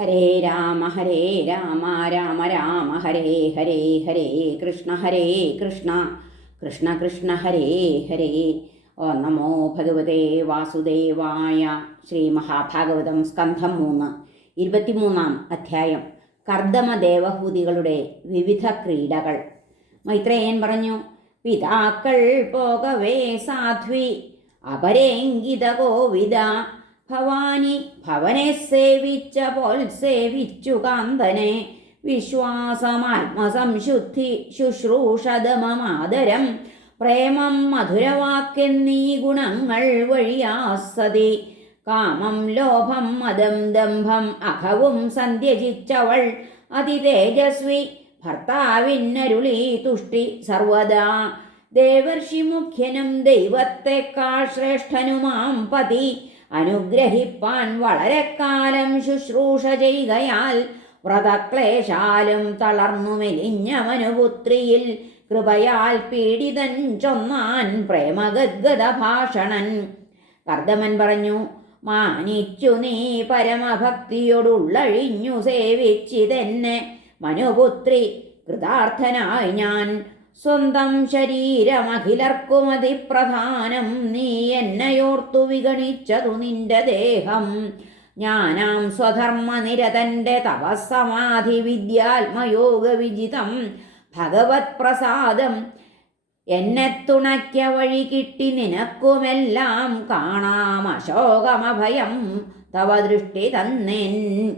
ഹരേ രാമ ഹരേ രാമ രാമ രാമ ഹരേ ഹരേ ഹരേ കൃഷ്ണ ഹരേ കൃഷ്ണ കൃഷ്ണ കൃഷ്ണ ഹരേ ഹരേ. ഓ നമോ ഭഗവതേ വാസുദേവായ ശ്രീ മഹാഭാഗവതം സ്കന്ധം മൂന്ന് ഇരുപത്തിമൂന്നാം അധ്യായം കർദമ ദേവഹൂതികളുടെ വിവിധ ക്രീഡകൾ. മൈത്രേയൻ പറഞ്ഞു പിതാക്കൾ പോകവേ സാധ്വി അപരേങ്കിത കോവിദ ഭവാനി ഭവനെ സേവിച്ച പോൽ സേവിച്ചു കാന്തനെ. വിശ്വാസമാത്മസംശുദ്ധി ശുശ്രൂഷതമമാദരം പ്രേമം മധുരവാക്കെന്നീ ഗുണങ്ങൾ വഴിയാസതി. കാമം ലോഭം മതം ദംഭം അഹവും സന്ധ്യജിച്ചവൾ അതിതേജസ്വി. ഭർത്താവിന്നരുളി തുഷ്ടി സർവദാ. ദേവർഷി മുഖ്യനും ദൈവത്തെക്കാൾ ശ്രേഷ്ഠനുമാം പതി. അനുഗ്രഹിപ്പാൻ വളരെ കാലം ശുശ്രൂഷ ചെയ്യുകയാൽ വ്രതക്ലേശാലും തളർന്നു മെലിഞ്ഞ മനുപുത്രിയിൽ കൃപയാൽ പീഡിതൻ ചൊന്നാൻ പ്രേമഗദ്ഗത ഭാഷണൻ. കർദമൻ പറഞ്ഞു മാനിച്ചു നീ പരമഭക്തിയോടുള്ളഴിഞ്ഞു സേവിച്ചിതെന്നെ മനുപുത്രി കൃതാർത്ഥനായി ഞാൻ സ്വന്തം ശരീരമഖിലർക്കുമതിപ്രധാനം നീ എന്നയോർത്തു വിഗണിച്ചതു നിന്റെ ദേഹം. ജ്ഞാനാം സ്വധർമ്മനിരതന്റെ തപസ്സമാധി വിദ്യാത്മയോഗ വിജിതം ഭഗവത് പ്രസാദം എന്നെ തുണയ്ക്ക വഴി കിട്ടി നിനക്കുമെല്ലാം കാണാം. അശോകമഭയം തവ ദൃഷ്ടി തന്നെൻ.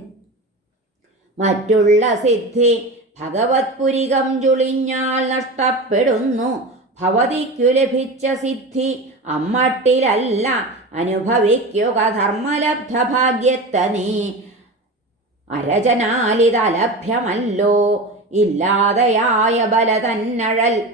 മറ്റുള്ള സിദ്ധി ഭഗവത് പുരികം ചുളിഞ്ഞാൽ നഷ്ടപ്പെടുന്നു. ഭവതിക്കു ലഭിച്ച സിദ്ധി അമ്മട്ടിലല്ല. അനുഭവിക്കുക ധർമ്മലബ്ധ ഭാഗ്യത്ത നീ. അരചനാലിതലഭ്യമല്ലോ ഇല്ലാതെയായ ബലതന്നഴൽ.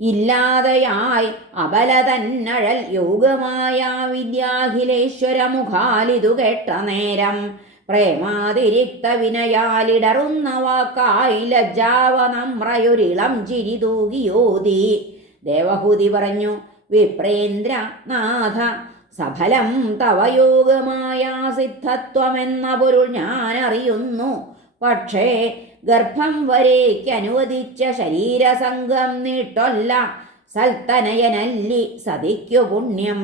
ഇല്ലാതെയായി അബലതന്നഴൽ. യോഗമായ വിദ്യാഖിലേശ്വര മുഖാലിതു കേട്ട നേരം. പ്രേമാതിരിക്ത വിനയാലിടറുന്ന വാക്കായി ലജ്ജാവ നമ്രയൊരിളം ചിരി തൂകിയോതി ദേവഹൂതി പറഞ്ഞു വിപ്രേന്ദ്ര നാഥ സഫലം തവയോഗമായ സിദ്ധത്വമെന്ന പൊരുൾ ഞാൻ അറിയുന്നു പക്ഷേ ഗർഭം വരേക്ക് അനുവദിച്ച ശരീരസംഘം നീട്ടൊല്ല സൽത്തനയനല്ലി സതിക്കു പുണ്യം.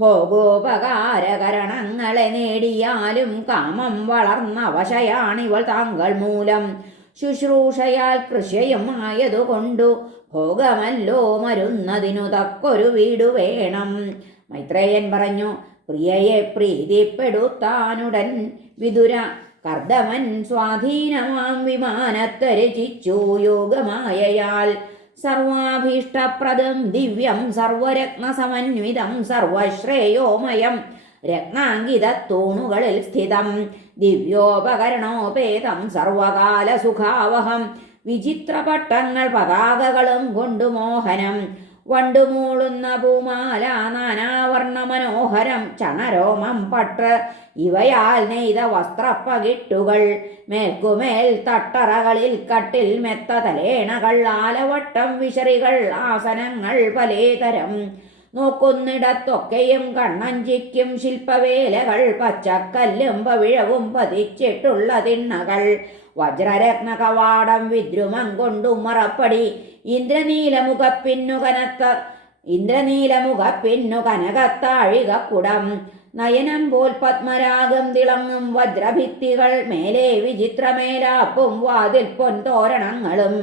ഭോഗോപകാരകരണങ്ങളെ നേടിയാലും കാമം വളർന്ന അവശയാണിവൾ താങ്കൾ മൂലം. ശുശ്രൂഷയാൽ കൃഷയുമായതുകൊണ്ടു ഭോഗമല്ലോ മരുന്നതിനു തക്കൊരു വീടു വേണം. മൈത്രേയൻ പറഞ്ഞു പ്രിയയെ പ്രീതിപ്പെടുത്താനുടൻ വിതുര കർദമൻ സ്വാധീനമാം വിമാനത്തരചിച്ചു യോഗമായയാൽ സർവാഭീഷ്ടപ്രദം ദിവ്യം സർവരത്നസമന്വിതം സർവശ്രേയോമയം. രത്നാങ്കിത തൂണുകളിൽ സ്ഥിതം ദിവ്യോപകരണോപേതം സർവകാല സുഖാവഹം വിചിത്രപട്ടങ്ങൾ പതാകകളും കൊണ്ടു മോഹനം. വണ്ടുമൂളുന്ന പൂമാല നാനാവർണ മനോഹരം ചണരോമം പട്ട് ഇവയാൽ നെയ്ത വസ്ത്രപ്പകിട്ടുകൾ. മേൽക്കുമേൽ തട്ടറകളിൽ കട്ടിൽ മെത്ത തലേണകൾ ആലവട്ടം വിശറികൾ ആസനങ്ങൾ പലേതരം. നോക്കുന്നിടത്തൊക്കെയും കണ്ണഞ്ചിക്കും ശില്പവേലകൾ പച്ചക്കല്ലും പവിഴവും പതിച്ചിട്ടുള്ള തിണ്ണകൾ. വജ്രരത്ന കവാടം വിദ്രുമം കൊണ്ടും മറപ്പടി. ഇന്ദ്രനീലമുഖപ്പിന്നു കനത്ത ഇന്ദ്രനീലമുഖപ്പിന്നു കനകത്താഴികക്കുടം. നയനം പോൽ പത്മരാഗം തിളങ്ങും വജ്രഭിത്തികൾ മേലെ വിചിത്രമേലാപ്പും വാതിൽ പൊൻതോരണങ്ങളും.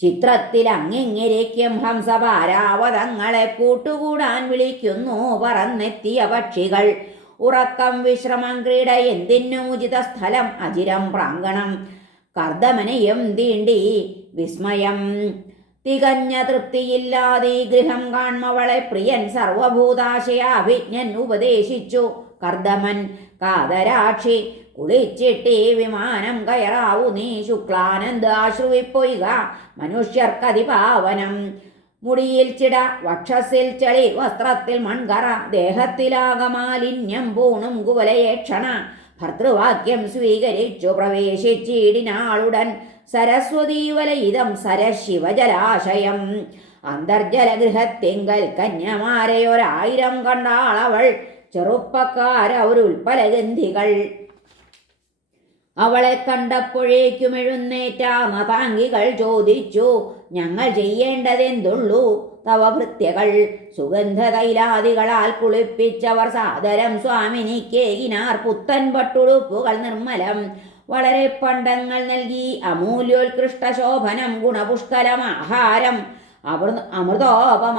ചിത്രത്തിൽ അങ്ങിങ്ങിരിക്കും ഹംസപാരാവതങ്ങളെ കൂട്ടുകൂടാൻ വിളിക്കുന്നു പറന്നെത്തിയ പക്ഷികൾ. ഉറക്കം വിശ്രമം ക്രീഡ എന്തിനും ഉചിത സ്ഥലം അചിരം പ്രാങ്കണം. കർദമനയും തീണ്ടി വിസ്മയം. തികഞ്ഞ തൃപ്തിയില്ലാതെ ഗൃഹം കാൺമവളെ പ്രിയൻ സർവഭൂതാശയ അഭിജ്ഞൻ ഉപദേശിച്ചു. കർദമൻ കാതരാക്ഷി കുളിച്ചിട്ടേ വിമാനം കയറാവു നീ. ശുക്ലാനന്ദ ആശ്രുവിപ്പൊയ്ക മനുഷ്യർക്കതിപാവനം. മുടിയിൽ ചിട വക്ഷസിൽ ചളി വസ്ത്രത്തിൽ മൺകറ ദേഹത്തിലാകമാലിന്യം പൂണും കുവലയേക്ഷണ ഭർത്തൃവാക്യം സ്വീകരിച്ചു പ്രവേശിച്ചിടിനാളുടൻ സരസ്വതീവലയിതം സരശിവജലാശയം. അന്തർജലഗൃഹത്തിങ്കൽ കന്യമാരെയൊരായിരം കണ്ടാളവൾ ചെറുപ്പക്കാരവരുൽപ്പലഗന്ധികൾ അവളെ കണ്ടപ്പോഴേക്കും എഴുന്നേറ്റ നതാംഗികൾ ചോദിച്ചു ഞങ്ങൾ ചെയ്യേണ്ടതെന്തുള്ളൂ? തവ ഭൃത്യകൾ സുഗന്ധ തൈലാദികളാൽ കുളിപ്പിച്ചവർ സാദരം സ്വാമിനിക്കേകിനാർ പുത്തൻ പട്ടുടുപ്പുകൾ നിർമ്മലം. വളരെ പണ്ടങ്ങൾ നൽകി. അമൂല്യോത്കൃഷ്ട ശോഭനം ഗുണപുഷ്കലം ആഹാരം അമൃ അമൃതോപമ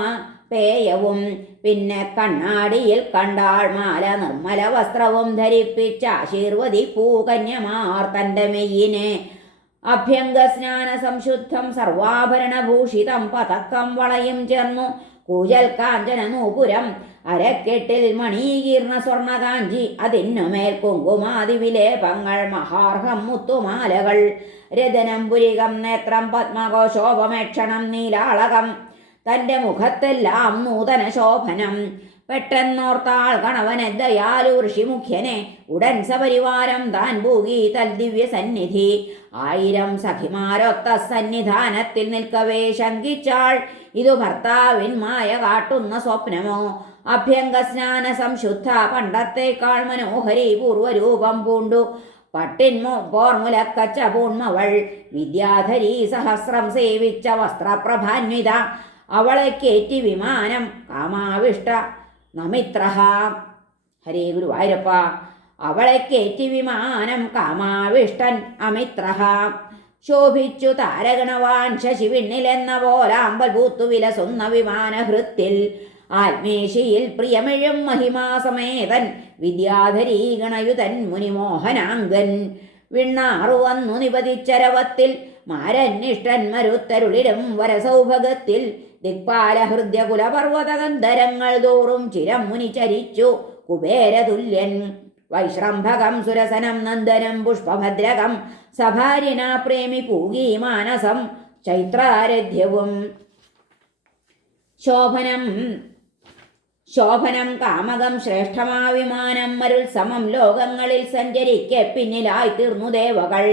പേയവും പിന്നെ കണ്ണാടിയിൽ കണ്ടാൾ മാല നിർമ്മല വസ്ത്രവും ധരിപ്പിച്ച ആശീർവതി പൂകന്യമാർ തന്റെ മെയ്യിനെ. അഭ്യംഗ സ്നാന സംശുദ്ധം സർവാഭരണഭൂഷിതം പതക്കം വളയും ചേർന്നു. കൂജൽ കാഞ്ചന നൂപുരം അരക്കെട്ടിൽ മണീകീർണ സ്വർണകാഞ്ചി അതിനുമേൽ കുങ്കുമാതി വിലേപങ്ങൾ മഹാർഹം മുത്തുമാലകൾ രതനം പുരികം നേത്രം പത്മകോശോപമേക്ഷണം നീലാളകം തന്റെ മുഖത്തെല്ലാം നൂതന ശോഭനം പെട്ടെന്നോർത്താൾ കണവനെ ദയാലു ഋഷിമുഖ്യനെ ഉടൻ സപരിവാരം താൻ പൂകി തൽ ദിവ്യ സന്നിധി ആയിരം സഖിമാരൊത്ത സന്നിധാനത്തിൽ നിൽക്കവേ ശങ്കിച്ചാൾ ഇതു ഭർത്താവിൻ മായ കാട്ടുന്ന സ്വപ്നമോ? അഭ്യംഗ സ്നാന സംശുദ്ധ പണ്ടത്തേക്കാൾ മനോഹരി പൂർവരൂപം പൂണ്ടു. പട്ടിന്മോ പോർമുലക്കച്ച വിദ്യാധരി സഹസ്രം സേവിച്ച വസ്ത്രപ്രഭാന്വിത അവളെ കേറ്റി വിമാനം കാമാവിഷ്ട നമിത്രഹ. ഹരേ ഗുരുവായൂരപ്പ അവളെ കേറ്റി വിമാനം കാമാവിഷ്ടൻ അമിത്രഹ. ശോഭിച്ചു താരഗണവാൻ ശശിവിണ്ണിലെന്ന പോലാമ്പൽ പൂത്തു വിലസുന്ന വിമാനഹൃത്തിൽ ആത്മേശിയിൽ പ്രിയമിഴും മഹിമാസമേതൻ വിദ്യാധരീ ഗണയുതൻ മുനിമോഹനാംഗൻ. വിണ്ണാറു വന്നു നിപതിച്ചരവത്തിൽ മാരന്നിഷ്ടൻ മരുത്തരുളിടും വരസൗഭഗത്തിൽ ദിക്പാല ഹൃദ്യ കുലപർവതകന്ധരങ്ങൾ തോറും ചിരം മുനി ചരിച്ചു കുബേരതുല്യൻ. വൈശ്രംഭകം സുരസനം നന്ദനം പുഷ്പഭദ്രകം സഭാര്യനാ പ്രേമി പൂകി മാനസം ചൈത്രാരഥ്യവും ശോഭനം ശോഭനം കാമകം ശ്രേഷ്ഠമാവിമാനം മരുൾ സമം ലോകങ്ങളിൽ സഞ്ചരിക്കെ പിന്നിലായി തീർന്നു ദേവകൾ.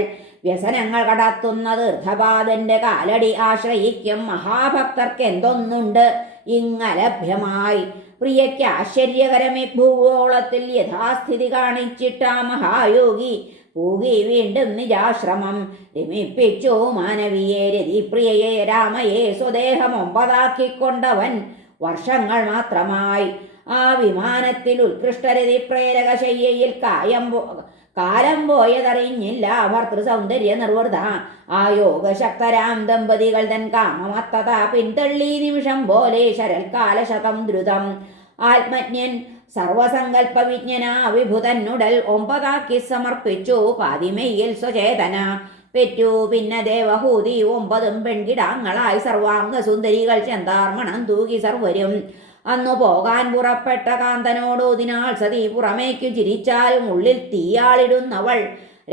വ്യസനങ്ങൾ കടത്തുന്ന തീർത്ഥപാദന്റെ കാലടി ആശ്രയിക്കും. മഹാഭക്തർക്ക് എന്തൊന്നുണ്ട് ഇങ്ങലഭ്യമായി പ്രിയയ്ക്ക് ആശ്ചര്യകരമേ. ഭൂഗോളത്തിൽ യഥാസ്ഥിതി കാണിച്ചിട്ട മഹായോഗി. പൂകി വീണ്ടും നിജാശ്രമം രമിപ്പിച്ചു മാനവിയെ രതിപ്രിയയെ രാമയെ സ്വദേഹം ഒമ്പതാക്കിക്കൊണ്ടവൻ. വർഷങ്ങൾ മാത്രമായി. ആ വിമാനത്തിൽ ഉത്കൃഷ്ടരതി പ്രേരക ശയ്യയിൽ കായം കാലം പോയതറിഞ്ഞില്ല. ഭർത്തൃ സൗന്ദര്യ നിർവൃത. ആ യോഗശക്തരാം ദമ്പതികൾ തൻ കാമമത്തത. പിന്തള്ളി നിമിഷം പോലെ ശരൽ കാലശതം ദ്രുതം. ആത്മജ്ഞൻ സർവസങ്കൽപ്പ വിജ്ഞന വിഭുതന്നുടൽ ഒമ്പതാക്കി സമർപ്പിച്ചു. പാതിമയിൽ സ്വചേതന. പെറ്റു. പിന്നെ ദേവഹൂതി ഒമ്പതും പെൺകിടാങ്ങളായി സർവാംഗ സുന്ദരികൾ ചെന്താർമണം തൂകി സർവരും. അന്നു പോകാൻ പുറപ്പെട്ട കാന്തനോട് ഇതിനാൾ സതി പുറമേക്കു ചിരിച്ചാലും ഉള്ളിൽ തീയാളിടുന്നവൾ.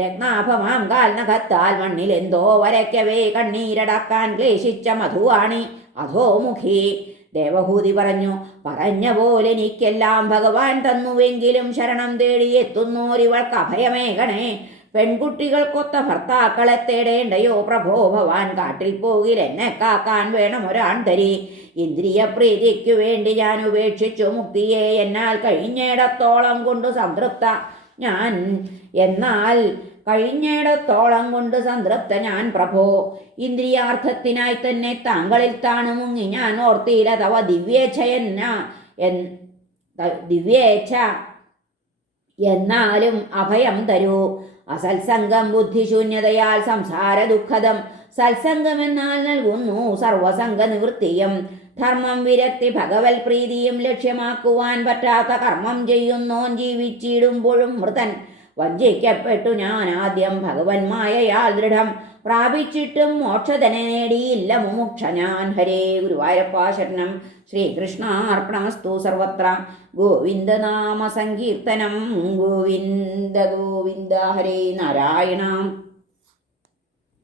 രത്നാഭമാം കാൽ നഖത്താൽ മണ്ണിൽ എന്തോ വരയ്ക്കവേ കണ്ണീരടക്കാൻ ക്ലേശിച്ച മധുവാണി. അധോമുഖി ദേവഹൂതി പറഞ്ഞു പറഞ്ഞ പോലെ എനിക്കെല്ലാം ഭഗവാൻ തന്നുവെങ്കിലും ശരണം തേടി എത്തുന്നോരിവൾക്ക് അഭയമേകണേ. പെൺകുട്ടികൾക്കൊത്ത ഭർത്താക്കളെ തേടേണ്ടയോ? പ്രഭോ ഭവാൻ കാട്ടിൽ പോകിൽ എന്നെ കാക്കാൻ വേണം ഒരാൺതരി ഇന്ദ്രിയ പ്രീതിക്കു വേണ്ടി ഞാൻ ഉപേക്ഷിച്ചു മുക്തിയെ. എന്നാൽ കഴിഞ്ഞിടത്തോളം കൊണ്ട് സംതൃപ്ത ഞാൻ. എന്നാൽ കഴിഞ്ഞിടത്തോളം കൊണ്ട് സംതൃപ്ത ഞാൻ പ്രഭോ. ഇന്ദ്രിയാർത്ഥത്തിനായി തന്നെ താങ്കളിൽ താണു മുങ്ങി ഞാൻ ഓർത്തിയില്ല. തവ ദിവ്യേച്ഛയെന്ന എൻ ദിവ്യേച്ഛ എന്നാലും അഭയം തരൂ. അസത്സംഗം ബുദ്ധിശൂന്യതയാൽ സംസാര ദുഃഖതം സത്സംഗം എന്നാൽ നൽകുന്നു സർവസംഗ നിവൃത്തിയും ധർമ്മം വിരക്തി ഭഗവത് പ്രീതിയും ലക്ഷ്യമാക്കുവാൻ പറ്റാത്ത കർമ്മം ചെയ്യുന്നോൻ ജീവിച്ചിടുമ്പോഴും മൃതൻ വഞ്ചിക്കപ്പെട്ടു ഞാൻ ആദ്യം ഭഗവന്മായയാൽ ദൃഢം. പ്രാപിച്ചിട്ടും മോക്ഷധന നേടിയില്ല മുമുക്ഷ ഞാൻ. ഹരേ ഗുരുവായൂരപ്പ ശരണം. ശ്രീകൃഷ്ണാർപ്പണമസ്തു സർവത്ര. ഗോവിന്ദനാമ സങ്കീർത്തനം. ഗോവിന്ദ ഗോവിന്ദ ഹരേ നാരായണ.